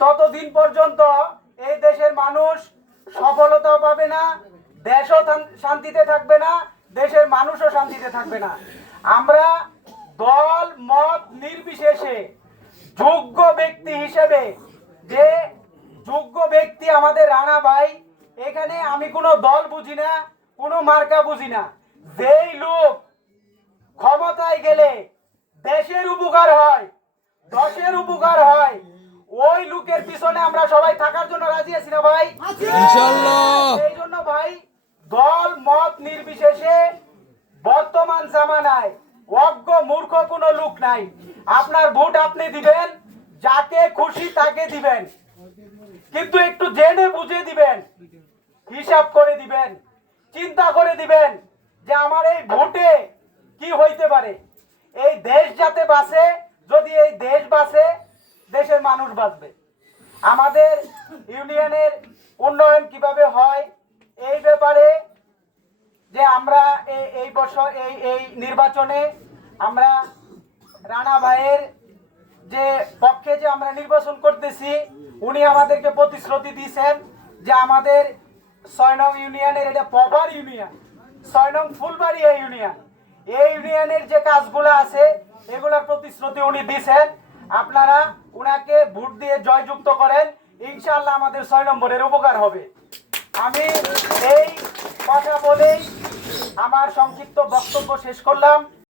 ততদিন পর্যন্ত এই দেশের মানুষ সফলতা পাবে না, দেশও শান্তিতে থাকবে না, দেশের মানুষও শান্তিতে থাকবে না। আমরা দল, মত নির্বিশেষে যোগ্য ব্যক্তি হিসেবে যে যোগ্য ব্যক্তি আমাদের রানা ভাই, এখানে আমি কোনো দল বুঝি না, কোনো মার্কা বুঝি না। যেই লোক ক্ষমতায় গেলে দেশের উপকার হয়, দশের উপকার হয় ওই লোকের পিছনে আমরা সবাই থাকার জন্য রাজি আছি না ভাই? ইনশাল্লাহ এই জন্য ভাই দল মত নির্বিশেষে বর্তমান জামানায় অজ্ঞ মূর্খ কোনো লোক নাই। আপনার ভোট আপনি দিবেন যাকে খুশি তাকে দিবেন। কিন্তু একটু জেনে বুঝে দিবেন হিসাব করে দিবেন চিন্তা করে দিবেন যে আমার এই ভোটে কি হইতে পারে। এই দেশ যাতে বাসে যদি এই দেশ বাঁচে দেশের মানুষ বাঁচবে। আমাদের ইউনিয়নের উন্নয়ন কীভাবে হয়, এই ব্যাপারে যে আমরা এই এই বছর এই এই নির্বাচনে আমরা রানা ভাইয়ের যে পক্ষে যে আমরা নির্বাচন করতেছি, উনি আমাদেরকে প্রতিশ্রুতি দিয়েছেন যে আমাদের ছয় নং ইউনিয়নের এটা পপার ইউনিয়ন ছয় নং ফুলবাড়িয়া ইউনিয়ন। এই ইউনিয়নের যে কাজগুলো আছে, এগুলোর প্রতিশ্রুতি উনি দিয়েছেন। আপনারা উনাকে ভোট দিয়ে জয়যুক্ত করেন ইনশাল্লাহ আমাদের ছয় নম্বরের উপকার হবে। আমি এই কথা বলেই আমার সংক্ষিপ্ত বক্তব্য শেষ করলাম।